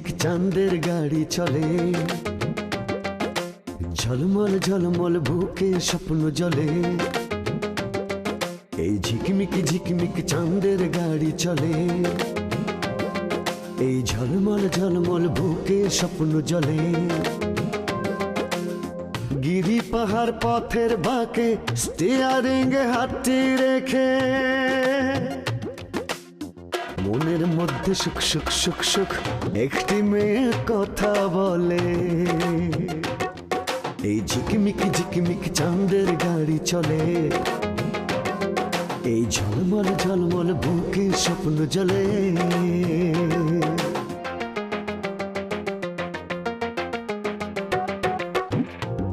ঝিকমিক চাঁদের গাড়ি চলে, ঝলমল ঝলমল বুকে স্বপ্ন জলে। এই ঝিকমিক ঝিকমিক চাঁদের গাড়ি চলে, এই ঝলমল ঝলমল বুকে স্বপ্ন জলে। গিরি পাহাড় পথের বাঁকে স্টিয়ারিং হাতটি রেখে মনের মধ্যে সুখ সুখ সুখ সুখ একটি মেয়ে কথা বলে। এই ঝিকমিক ঝিকমিক চাঁদের গাড়ি চলে, এই ঝলমল ঝলমল বুকে স্বপ্ন জলে।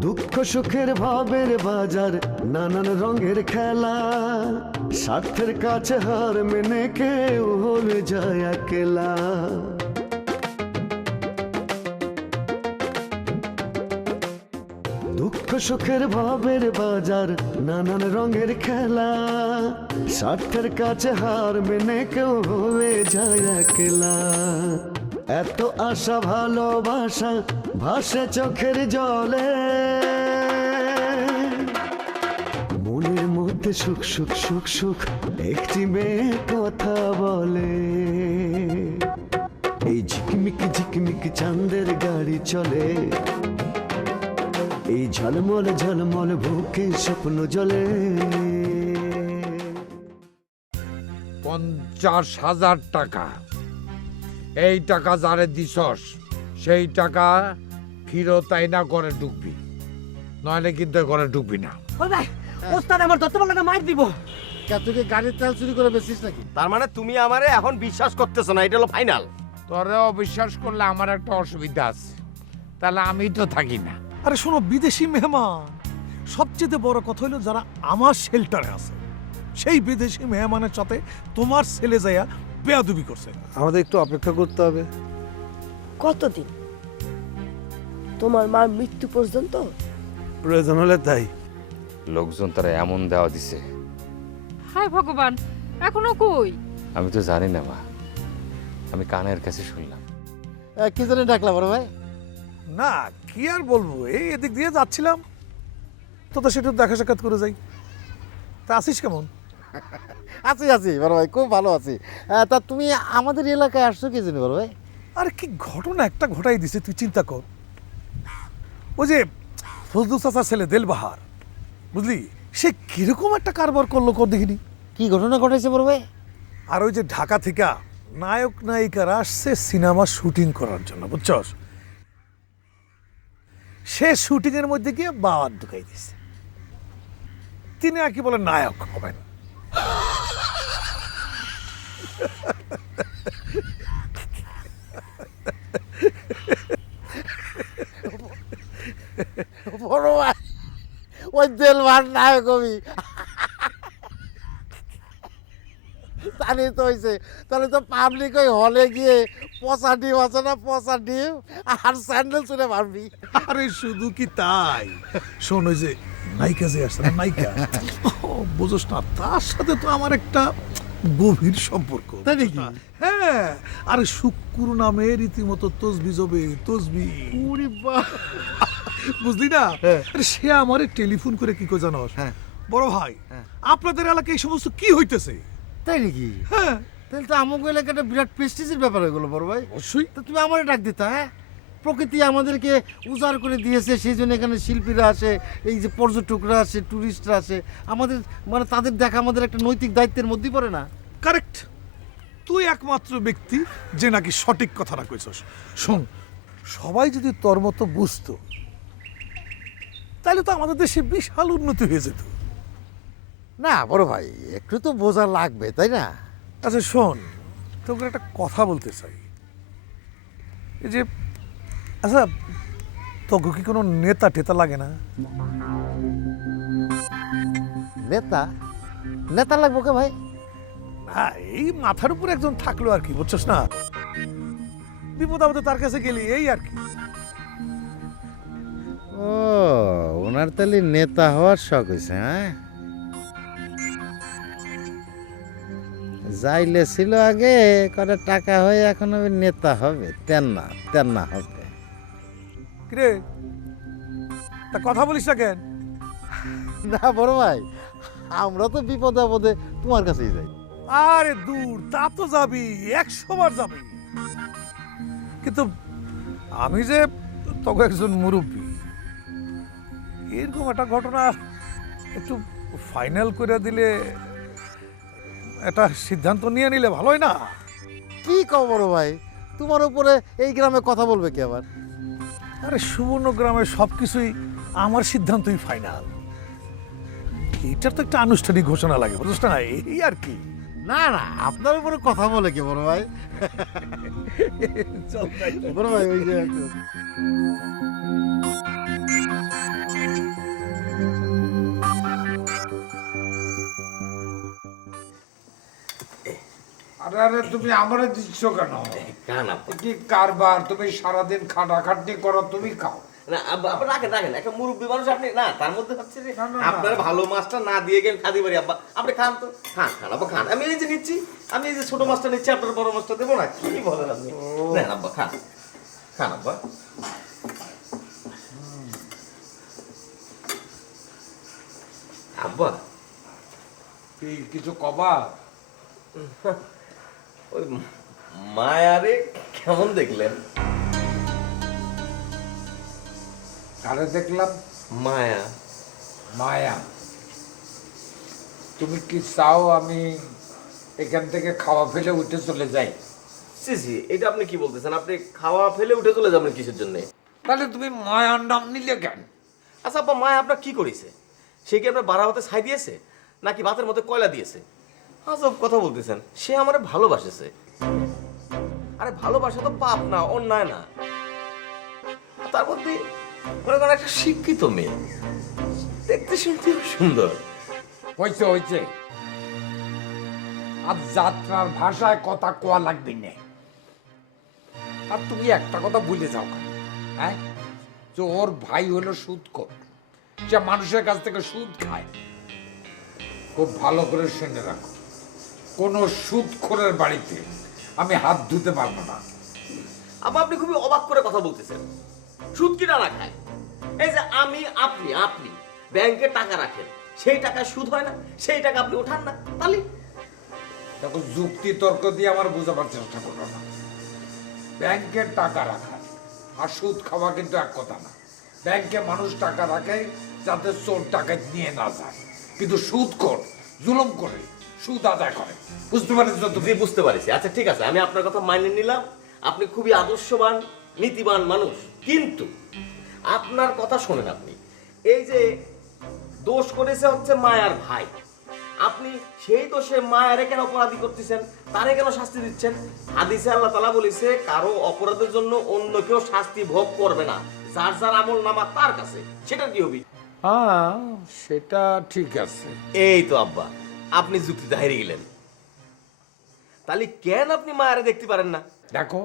দুঃখ সুখের ভাবের বাজার, নানান রঙের খেলা, স্বার্থের কাছে হার মেনে কেউ হয়ে যায় একলা। দুঃখ সুখের ভাবের বাজার, নানান রঙের খেলা, স্বার্থের কাছে হার মেনে কেউ হয়ে যায় একলা। এত আশা ভালোবাসা ভাসে চোখের জলে, মনের মধ্যে সুখ সুখ সুখ সুখ একটি মেয়ে কথা বলে। এই ঝিকমিক ঝিকমিক চাঁদের গাড়ি চলে, এই ঝলমল ঝলমল বুকে স্বপ্ন জলে। 50,000 টাকা, এই টাকা যারে দিছস সেই টাকা ফিরত আইনা ঘরে ঢুকবি, নইলে কিন্তু ঘরে ঢুকবি না। ওস্তাদ আমার দত্তবাংলাটা মার দিব। তুই কি গাড়ির তেল চুরি করে বেচিস নাকি? তার মানে তুমি আমারে এখন বিশ্বাস করতেছো না, এটা হলো ফাইনাল? তোরে অবিশ্বাস করলে আমার একটা অসুবিধা আছে, তাহলে আমি তো থাকি না। আরে শোনো, বিদেশি মেহমান, সবচেয়ে বড় কথা হলো যারা আমার শেল্টারে আছে সেই বিদেশি মেহমানের সাথে তোমার ছেলে যাইয়া বেয়াদবি করছে। আমাদের একটু অপেক্ষা করতে হবে। কতদিন? তোমার মার মৃত্যু পর্যন্ত? প্রয়োজন হলে তাই। লোকজন তারা এমন দেওয়া দিছে, হায় ভগবান, এখনো কই? আমি তো জানি না মা, আমি কানের কাছে শুনলাম। কি জানি ডাকলা বড় ভাই? না কি আর বলবো, এই এদিক দিয়ে যাচ্ছিলাম তো সেটা দেখা সাক্ষাৎ করে যাই। তা আসিস কেমন? আছি আছি বড় ভাই, খুব ভালো আছি। তা তুমি আমাদের এলাকায় আসছো কি জানি বড় ভাই? আরে কি ঘটনা একটা ঘটাই দিছে, তুই চিন্তা কর। ওই যে ফজলু চাচার ছেলে দেলবাহার, বুঝলি, সে কিরকম একটা কারবার করলো কর দেখিনি। কি ঘটনা ঘটাইছে বড় ভাই? আর ওই যে ঢাকা থেকে নায়ক নায়িকারা আসছে সিনেমা শুটিং করার জন্য, বুঝছস, সে শুটিং এর মধ্যে গিয়ে বাওয়াত ঢুকাই দিছে। তিনি আর কি বলে নায়ক হবেন। বড় ভাই, ওই দেলবার নায়ক আমি জানি তো হয়েছে। তাহলে তো পাবলিক ওই হলে গিয়ে পচা ডিম আছে না, পচা ডিম আর স্যান্ডেল চুলে মারবি। আরে শুধু কি তাই, শোন, ওই যে নায়িকা যে আসছে না, নায়িকা, বুঝোস না, তার সাথে তো আমার একটা গভীর সম্পর্ক। তাই নাকি? হ্যাঁ, আরে শুক্র নামে রীতিমতো তসবি জবে তসবি, বুঝলি না? আরে সে আমারে টেলিফোন করে কি কই জানোস, বড় ভাই আপনাদের এলাকায় এই সমস্ত কি হইতেছে? তাই নাকি? হ্যাঁ, তাহলে তো আমাকে এলাকাটা বিরাট প্রেস্টিজের ব্যাপার হয়ে গেলো বড় ভাই। অবশ্যই। তো তুমি আমারে ডাক দিতা। হ্যাঁ, প্রকৃতি আমাদেরকে উজাড় করে দিয়েছে, সেই জন্য এখানে শিল্পীরা আসে, এই যে পর্যটকরা আসে, টুরিস্টরা আসে, আমাদের মানে তাদের দেখা আমাদের একটা নৈতিক দায়িত্বের মধ্যেই পড়ে না? কারেক্ট, তুই একমাত্র ব্যক্তি যে নাকি সঠিক কথাটা কইছস। শোন, সবাই যদি তোর মতো বুঝতো তাহলে তো আমাদের দেশে বিশাল উন্নতি হয়ে যেত। না বড় ভাই, একটু তো বোঝা লাগবে, তাই না? আচ্ছা শোন, তোকে একটা কথা বলতে চাই। এই যে, আচ্ছা তোকে কি কোনো নেতা টেতা লাগে না? নেতা? নেতা লাগবো কে ভাই? না, এই মাথার উপর একজন থাকলো আর কি, বুঝছস না, বিপদ আপদে তার কাছে গেলি, এই আর কি। ও, ওনার তাহলে নেতা হওয়ার শখ হয়েছে। হ্যাঁ, যাইলে ছিল আগে কটা টাকা হয়ে এখন আমি নেতা হবে তেন্না তেন্না হবে। কিরে তা কথা বলিস না কেন? না বড় ভাই, আমরা তো বিপদে আপদে তোমার কাছেই যাই। আরে দূর, তা তো যাবি, 100 বার যাবি, কিন্তু আমি যে তোকে একজন মুরব্বী, এরকম একটা ঘটনা একটু ফাইনাল করে দিলে, একটা সিদ্ধান্ত নিয়ে নিলে ভালোই না? কি কও বড় ভাই, তোমার উপরে এই গ্রামে কথা বলবে কি আবার? আরে সুবর্ণগ্রামে সব কিছুই আমার সিদ্ধান্তই ফাইনাল। এইটার তো একটা আনুষ্ঠানিক ঘোষণা লাগে, বুঝছ না? এই আর কি। না না, আপনার উপরে কথা বলে কি বড় ভাই? বড় ভাই ওই যে আরে আরে তুমি আমারে দিচ্ছ কেন? কান আব্বা। কি কারবার, তুমি সারাদিন খাটাখাটনি করো, তুমি খাও। না আব্বা, আপনি রাখেন রাখেন, একটা মুরব্বী মানুষ আপনি, না তার মধ্যে হচ্ছে যে না, না, না। আপনার ভালো মাছটা না দিয়ে গেলে খাদি পারি আব্বা, আপনি খান তো, খান খান আব্বা খান। আমি এই যে নিচ্ছি, আমি এই যে ছোট মাছটা নিচ্ছি, আপনার বড় মাছটা দেবো না? কি বলেন আপনি? নেন আব্বা খান, খান আব্বা। আব্বা কি কিছু কবা? ওই মায়ারে কেমন দেখলেন? কারে দেখলাম? মায়া। মায়া। তুমি কি চাও আমি এখান থেকে খাওয়া ফেলে উঠে চলে যাই? জি জি, এটা আপনি কি বলতেছেন? আপনি খাওয়া ফেলে উঠে চলে যাবেন কিসের জন্য? তাহলে তুমি মায়ার নাম নিলে কেন? আচ্ছা আব্বা, মায়া আপনার কি করেছে? সে কি আপনার বাড়া হতে ছাই দিয়েছে, নাকি ভাতের মধ্যে কয়লা দিয়েছে? আজব কথা বলতেছেন। সে আমারে ভালোবাসেছে। আরে ভালোবাসা তো পাপ না, অন্যায় না। আর তার মধ্যে মনে করেন একটা শিক্ষিত মেয়ে, দেখতে শুনতে সুন্দর। হয়েছে হয়েছে, আর যাত্রার ভাষায় কথা কোয়া লাগবে না। আর তুমি একটা কথা ভুলে যাও কেন? হ্যাঁ, যে ওর ভাই হলো সুদখোর, সে মানুষের কাছ থেকে সুদ খায়। খুব ভালো করে শুনে রাখো, কোনো সুদখোরের বাড়িতে আমি হাত ধুতে পারবো না। আবার আপনি খুবই অবাক করে কথা বলতেছেন। সুদ কি না খায়? এই যে আমি, আপনি আপনি ব্যাংকে টাকা রাখেন, সেই টাকা সুদ হয় না, সেই টাকা আপনি ওঠান না, তাহলে দেখো, যুক্তি তর্ক দিয়ে আমার বোঝাবার চেষ্টা করো না। ব্যাংকের টাকা রাখা আর সুদ খাওয়া কিন্তু এক কথা না। ব্যাংকে মানুষ টাকা রাখে যাতে চোর টাকা নিয়ে না যায়, কিন্তু সুদখোর জুলুম করে সুদ আদায় করে। বুঝতে পারছো তুমি? তুমি বুঝতে পারছি। আচ্ছা ঠিক আছে, আমি আপনার কথা মাইনে নিলাম। আপনি খুবই আদর্শবান, নীতিবান মানুষ, কিন্তু আপনার কথা শোনেন। আপনি এই যে দোষ করেছে হচ্ছে মায়ার ভাই, আপনি সেই দোষে মায়ারে কেন অপরাধী করতেছেন? তারে কেন শাস্তি দিচ্ছেন? হাদিসে আল্লাহ তাআলা বলেছে, কারো অপরাধের জন্য অন্য কেউ শাস্তি ভোগ করবে না, যার যার আমল নামা তার কাছে, সেটা কি হবে? হ্যাঁ, সেটা ঠিক আছে। এই তো আব্বা, আপনি যুক্তিতে হেরে গেলেন। তাহলে কেন আপনি মায়ারে দেখতে পারেন না? দেখো,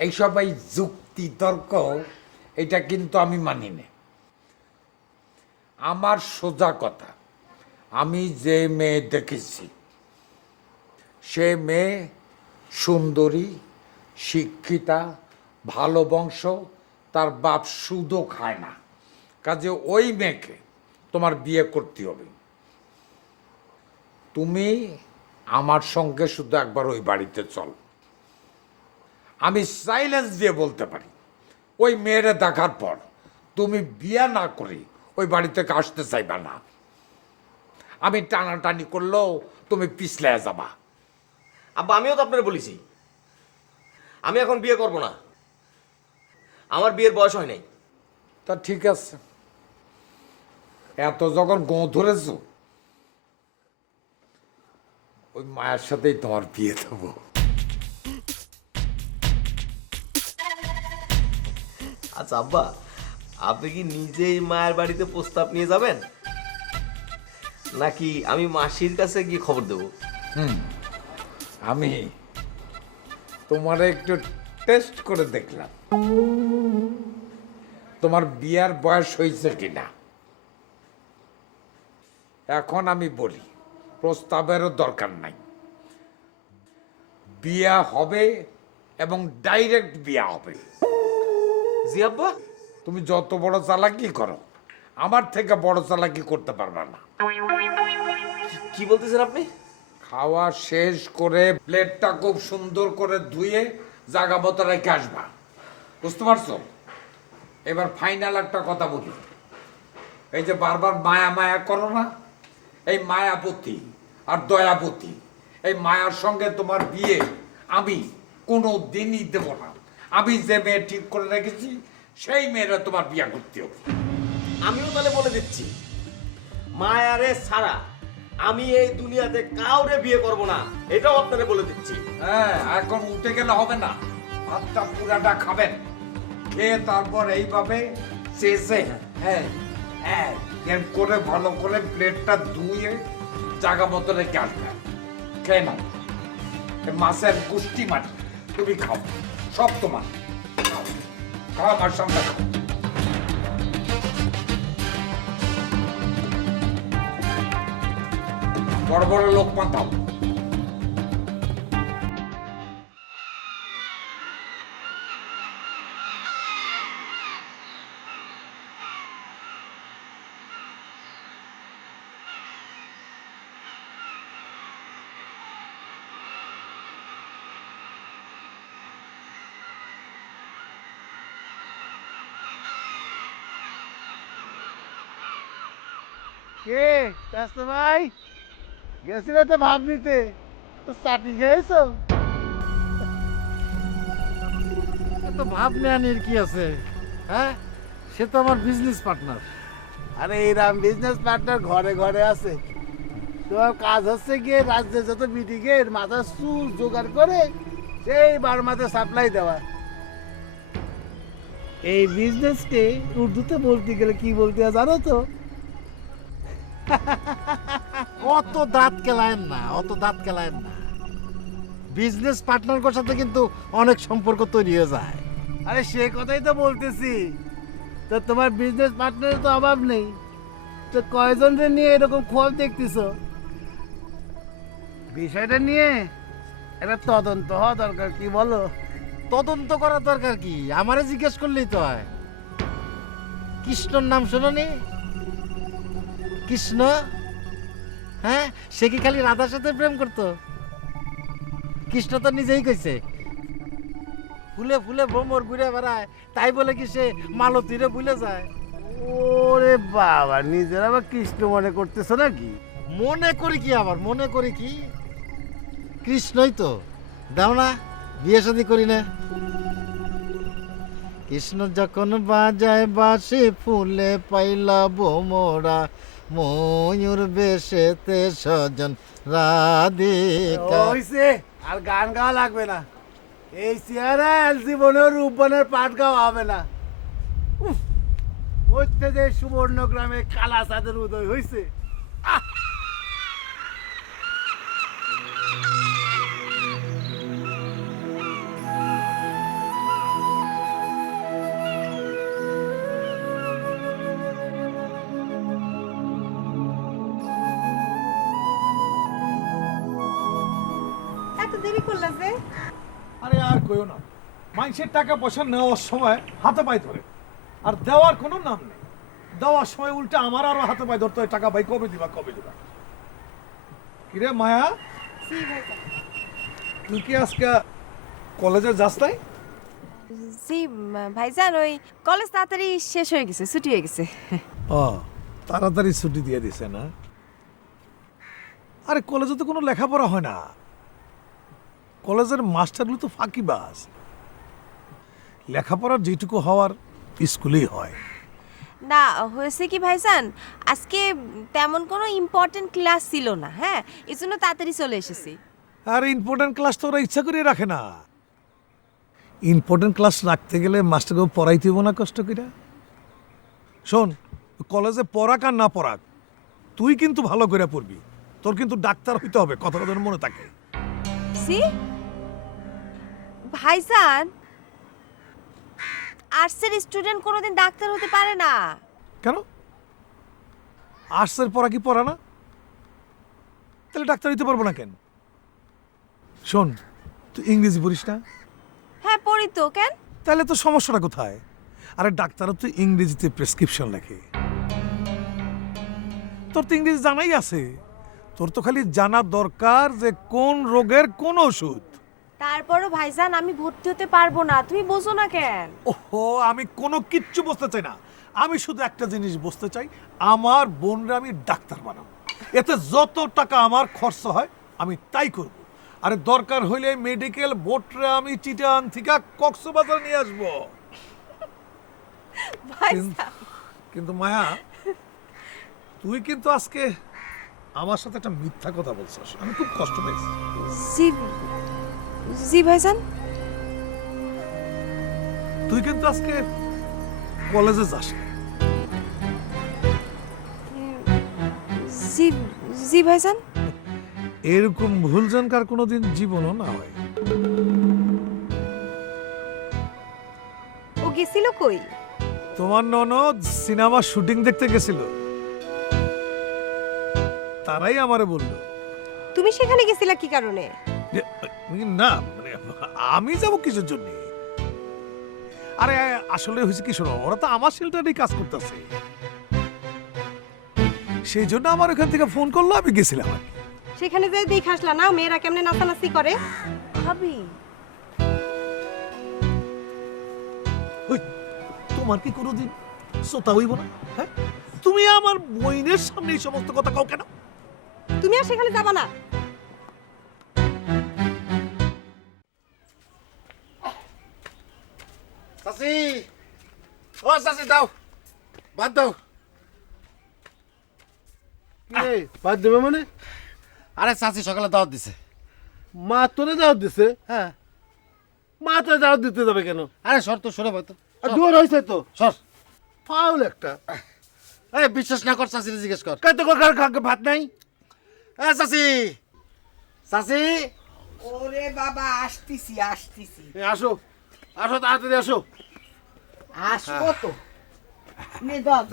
এইসব এই যুক্তি তর্ক, এটা কিন্তু আমি মানি না। আমার সোজা কথা, আমি যে মেয়ে দেখেছি সে মেয়ে সুন্দরী, শিক্ষিতা, ভালো বংশ, তার বাপ সুদও খায় না। কাজে ওই মেয়েকে তোমার বিয়ে করতে হবে। তুমি আমার সঙ্গে শুধু একবার ওই বাড়িতে চল। আমি সাইলেন্স দিয়ে বলতে পারি, ওই মেয়েরা দেখার পর তুমি বিয়ে না করে ওই বাড়ি থেকে আসতে চাইবা না। আমি টানাটানি করলেও তুমি পিছলে যাবা। আব্বা, আমিও তো আপনার বলেছি আমি এখন বিয়ে করব না, আমার বিয়ের বয়স হয় নাই। তা ঠিক আছে, এত যখন গোঁ ধরেছ, ওই মায়ের সাথেই তোমার বিয়ে দেবো। আচ্ছা আব্বা, আপনি কি নিজেই মায়ের বাড়িতে প্রস্তাব নিয়ে যাবেন, নাকি আমি মাসির কাছে গিয়ে খবর দেব? আমি তোমার একটু টেস্ট করে দেখলাম তোমার বিয়ার বয়স হয়েছে কিনা। এখন আমি বলি, প্রস্তাবেরও দরকার নাই, বিয়া হবে এবং ডাইরেক্ট বিয়া হবে। জি আব্বা। তুমি যত বড় চালাকি করো, আমার থেকে বড় চালাকি করতে পারবে না। কি বলতেছেন আপনি? খাওয়া শেষ করে প্লেটটা খুব সুন্দর করে ধুয়ে জায়গা মতো রেখে আসবা, বুঝতে পারছো? এবার ফাইনাল একটা কথা বলি, এই যে বারবার মায়া মায়া করো না, এই মায়াপতি আর দয়াপতি, এই মায়ার সঙ্গে তোমার বিয়ে আমি কোনো দিনই দেব না। আমি যে মেয়ে ঠিক করে রেখেছি সেই মেয়েরা তোমার বিয়ে করতে হবে। আমিও তাহলে বলে দিচ্ছি, মায়ারে ছাড়া আমি এই দুনিয়াতে কাউরে বিয়ে করব না, এটাও আপনারে বলে দিচ্ছি। হ্যাঁ, এখন উঠে গেলে হবে না, ভাতটা পুরাটা খাবেন, খেয়ে তারপর এইভাবে শেষে হ্যাঁ হ্যাঁ এর করে ভালো করে প্লেটটা ধুয়ে জায়গা মতো রেখে আসবেন। খেয়ে নাও, এ মাছের গুষ্টি মাটি তুমি খাও, সব তোমার। খাও, খাও আমার সামনে খাও। বড় বড় লোক পাঠাও। কে রাস্তা ভাই গেছিল তো ভাব নিতে, তো চাটনি খেয়েছো? তো ভাব নেওয়ানির কি আছে, হ্যাঁ? সে তো আমার বিজনেস পার্টনার। আরে এইরাম বিজনেস পার্টনার ঘরে ঘরে আছে। তোমার কাজ হচ্ছে গিয়ে রাজ্যে যত মিটিংয়ে মাথা চুল জোগাড় করে সেই বারমাতে সাপ্লাই দেওয়া। এই বিজনেসকে উর্দুতে বলতে গেলে কি বলতে হয় জানো তো? অত দাঁত কেলায়েন না, অত দাঁত কেলায়েন না। বিজনেস পার্টনারের সাথে কিন্তু অনেক সম্পর্ক তৈরি হয়ে যায়। আরে সে কথাই তো বলতেছি। তো তোমার বিজনেস পার্টনারের তো অভাব নেই, তো কয়জনকে নিয়ে এরকম খোয়াব দেখতেছো? বিষয়টা নিয়ে একটা তদন্ত হওয়া দরকার, কি বলো? তদন্ত করার দরকার কি? আমারে জিজ্ঞেস করলেই তো হয়। কৃষ্ণর নাম শোনোনি? কৃষ্ণ, হ্যাঁ, সে কি খালি রাধার সাথে প্রেম করতো? কৃষ্ণ তো নিজেই কইছে ফুলে ফুলে ভ্রমর ঘুরে বেড়ায়, তাই বলে কি সে মালতীরে ভুলে যায়? ওরে বাবা, নিজের আবার কৃষ্ণ মনে করতেছো নাকি? মনে করি কি, আবার মনে করি কি, কৃষ্ণই তো। দাও না, বিয়ে শাদী করি না। কৃষ্ণ যখন বাজায় বাসে ফুলে পাইলা বোমরা, ময়ূর বেশেতে সজন রাধিকা। হইছে, আর গান গাওয়া লাগবে না। এই চেহারা জীবনের রূপবানের পাঠ গাওয়া হবে না। উফ, করতে যে সুবর্ণগ্রামে কালা চাঁদের উদয় হইছে। এত দেরি করলা যে? আরে আর কইও না, মানুষের টাকা পয়সা নেওয়ার সময় হাতে পায়ে ধরে, আর দেওয়ার কোনো নাম নেই। দেওয়ার সময় উল্টে আমার আরো হাতে পায়ে ধরতে হয়, টাকা ভাই কবে দিবা কবে দিবা। কিরে মায়া, তুই কি আজকে কলেজে যাস নাই? জি ভাইজান, ওই কলেজ তাড়াতাড়ি শেষ হয়ে গেছে, ছুটি হয়ে গেছে। ও, তাড়াতাড়ি ছুটি দিয়ে দিছে না? আরে কলেজে তো কোনো লেখাপড়া হয় না, কলেজের মাস্টারগুলো তো ফাঁকিবাজ। লেখাপড়ার যেটুকু হওয়ার স্কুলেই হয়। না, হয়েছে কি ভাইজান, আজকে তেমন কোনো ইম্পর্টেন্ট ক্লাস ছিল না, হ্যাঁ, এই জন্য তাড়াতাড়ি চলে এসেছি। আর ইম্পর্টেন্ট ক্লাস তো ওরা ইচ্ছা করে রাখে না। ইম্পর্টেন্ট ক্লাস রাখতে গেলে মাস্টারকে পড়াইতে হইব না কষ্ট করে। শোন, কলেজে পড়াক আর না পড়াক, তুই কিন্তু ভালো করে পড়বি। তোর কিন্তু ডাক্তার হইতে হবে, কথাটা যেন মনে থাকে। সি ভাইজান, আর্টসের স্টুডেন্ট কোনোদিন ডাক্তার হতে পারে না। কেন? আর্টসের পড়া কি পড়া না? তাহলে ডাক্তার হইতে পারবো না কেন? শোন, তুই ইংরেজি পড়িস না? হ্যাঁ পড়ি তো, কেন? তাহলে তো সমস্যাটা কোথায়? আরে ডাক্তারও তো ইংরেজিতে প্রেসক্রিপশন লেখে, তোর তো ইংরেজি জানাই আছে। তোর তো খালি জানা দরকার যে কোন রোগের কোন ওষুধ। তারপরও ভাইজান আমি ভর্তি হতে পারবো না, তুমি বোঝো না কেন? ওহো, আমি কোনো কিচ্ছু বুঝতে চাই না। আমি শুধু একটা জিনিস বুঝতে চাই, আমার বোনরা আমি ডাক্তার বানাবো। এতে যত টাকা আমার খরচ হয় আমি তাই করব। আরে দরকার হইলে মেডিকেল বোর্ডরে আমি চিটাগাং থেকে কক্সবাজার নিয়ে আসবো। ভাইজান কিন্তু মায়া, তুই কিন্তু আজকে আমার সাথে একটা মিথ্যা কথা বলছিস, আমি খুব কষ্ট পেয়েছি। জি জি ভাইজান। তুই কিন্তু আজকে কলেজে যাস না। জি জি ভাইজান। এরকম ভুল জানকার কোনোদিন জীবনও না হয়। ও গেছিল কই? তোমার ননদ সিনেমা শুটিং দেখতে গেছিল, তারাই আমারে বলল। তুমি সেখানে গেছিলা কি কারণে? যে, না মানে আমি যাব কিসের জন্য? আরে আসলে হয়েছে কি, শোনো, ওরা তো আমার শেল্টারেই কাজ করতেছে, সেই জন্য আমার এখান থেকে ফোন করলো, আমি গেছিলাম। সেখানে যাই দেখে আসলা না মেয়েরা কেমনে নাচানাচি করে? ভাবি ওই, তোমার কি কোনোদিন শ্রোতা হইব না? হ্যাঁ, তুমি আমার বইনের সামনে এই সমস্ত কথা কাও কেন? তুমি আর সেখানে যাবা না। চাচি, ও চাচি দাও, বাদ দাও। কি বাদ দেবে মানে? আরে চাচি সকালে দাওয়াত দিছে। মা তোরে দাওয়াত দিছে? হ্যাঁ। মা তোরে দাওয়াত দিতে যাবে কেন? আরে সর তো, সরে ভাই তো, দূর হয়েছে তো, সর। ফাউল একটা। এই বিশ্বাস না কর, চাচিরে জিজ্ঞেস কর। কত কার ভাত নাই? এ চাচি, চাচি। ওরে বাবা, আসতেছি আসতেছি। আসো, আসো তাড়াতাড়ি আসো। আসবো তো। নে দর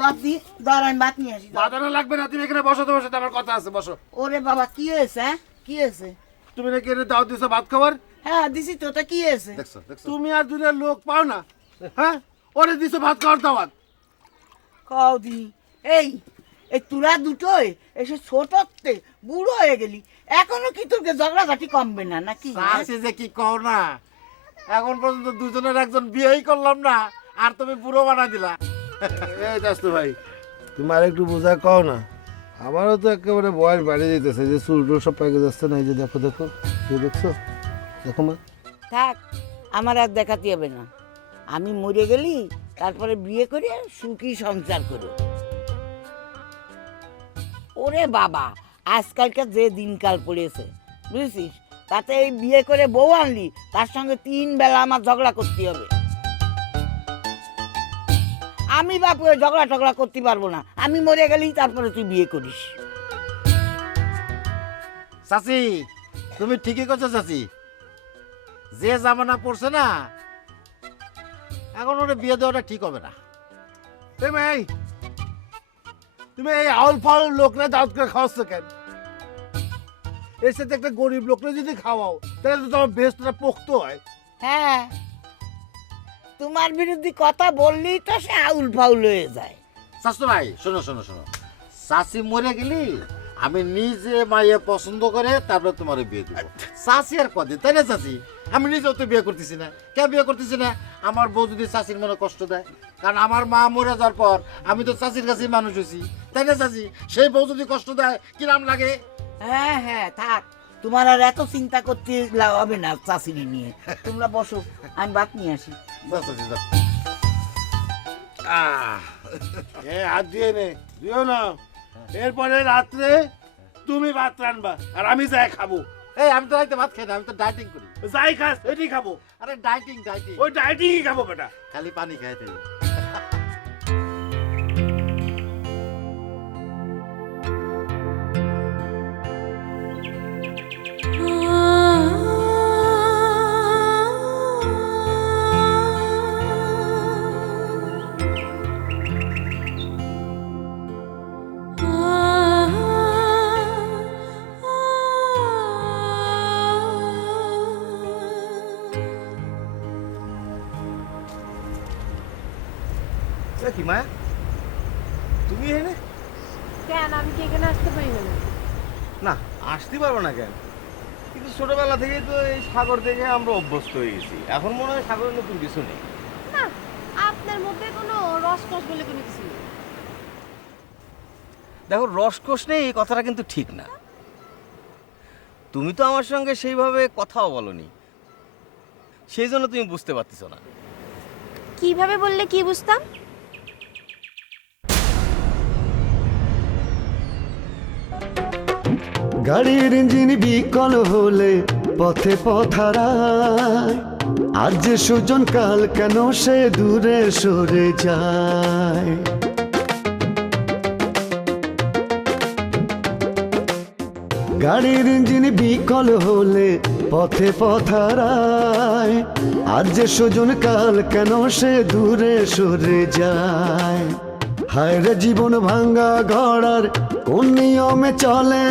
দর দি, দর আমি ভাত নিয়ে আসি। বাদানো লাগবে না, তুমি এখানে বসো, তোমার সাথে আমার কথা আছে, বসো। ওরে বাবা, কি হয়েছে? হ্যাঁ, কি হয়েছে? তুমি নাকি এনে দাওয়াত দিছো ভাত খাবার? হ্যাঁ দিছি তো, তা কি হয়েছে? দেখছো দেখছো। তুমি আর দুনিয়ার লোক পাও না, হ্যাঁ? ওরে দিছো ভাত খাওয়ার দাওয়াত। কও দি, এই এই তোরা দুটোই এসে ছোটতে বুড়ো হয়ে গেলি, এখনো কি তোকে ঝগড়াঝাটি কমবে না নাকি? চাচি যে কি কও না, এখন পর্যন্ত দুজনের একজন বিয়েই করলাম না, আর তুমি বুড়ো বানা দিলা। এই চাস্তু ভাই, তুমি আর একটু বোঝা কও না। আমারও তো একেবারে বয়স বাড়িয়ে যেতেছে, যে চুল টুল সব পেকে যাচ্ছে না। এই যে দেখো দেখো, এই দেখছো, দেখো মা। থাক, আমার আর দেখাতে হবে না। আমি মরে গেলি তারপরে বিয়ে করে সুখী সংসার করো। ওরে বাবা, আজকালকার যে দিনকাল পড়েছে বুঝেছিস, তাতে এই বিয়ে করে বউ আনলি, তার সঙ্গে 3 বেলা আমার ঝগড়া করতে হবে। আমি বাপু ঝগড়া টগড়া করতে পারবো না। আমি মরে গেলি তারপরে তুই বিয়ে করিস। চাচি তুমি ঠিকই করছো চাচি, যে জামানা পড়ছে না, এখন ওরে বিয়ে দেওয়াটা ঠিক হবে না। এই ভাই, তুমি এই আউল ফাউল লোকরা দাওয়াত করে খাওয়াচ্ছ কেন? এর সাথে একটা গরিব লোকরা যদি খাওয়াও, তাহলে তো তোমার বেশটা পোক্ত হয়। হ্যাঁ, তোমার বিরুদ্ধে কথা বললেই তো সে আউল ফাউল হয়ে যায়। চাচু ভাই শোনো শোনো শোনো, চাচি মরে গেলি আমি নিজে মাইয়ে পছন্দ করে তারপরে তোমার বিয়ে দিব। চাচি আর কদিন, তাই না চাচি? আমি নিজেও তো বিয়ে করতেছি না। কে বিয়ে করতেছি না? আমার বউ যদি চাচির মনে কষ্ট দেয়, কারণ আমার মা মরে যাওয়ার পর আমি তো চাচির কাছেই মানুষ হয়েছি, তাই না চাচি? সেই বউ যদি কষ্ট দেয় কিরাম লাগে? হ্যাঁ হ্যাঁ, থাক, তোমার আর এত চিন্তা করতে হবে না চাষিরি নিয়ে। তোমরা বসো, আমি ভাত নিয়ে আসি। যাও চাচি যাও। এ হাত দিয়ে নে, দিও না। এরপরে রাত্রে তুমি ভাত রান্না আর আমি যাই খাবো। এই আমি তো রাইতে ভাত খাই না, আমি তো ডায়েটিং করি। যাই খাস এটি খাবো। আরে ডায়েটিং ডায়েটিং, ওই ডায়েটিংই খাবো বেটা। খালি পানি খাই থাকি। কি মায়া তুমি এখানে? কেন আমি কি এখানে আসতে পারি না? না আসতে পারবো না কেন, কিন্তু ছোটবেলা থেকেই তো এই সাগর দেখে আমরা অভ্যস্ত হয়ে গেছি, এখন মনে হয় সাগরের নতুন কিছু নেই। না, আপনার মধ্যে কোনো রসকস বলে কোনো কিছু নেই। দেখো রসকস নেই এই কথাটা কিন্তু ঠিক না। তুমি তো আমার সঙ্গে সেইভাবে কথাও বলনি, সেই জন্য তুমি বুঝতে পারতেছো না। কিভাবে বললে কি বুঝতাম? গাড়ির ইঞ্জিন বিকল হলে পথে পথারায়, আজ যে সুজন কাল কেন সে দূরে সরে যায়। গাড়ির ইঞ্জিন বিকল হলে পথে পথারায়, আজ যে সুজন কাল কেন সে দূরে সরে যায়। হায় রে জীবন ভাঙ্গা গড়ার কোন নিয়মে চলে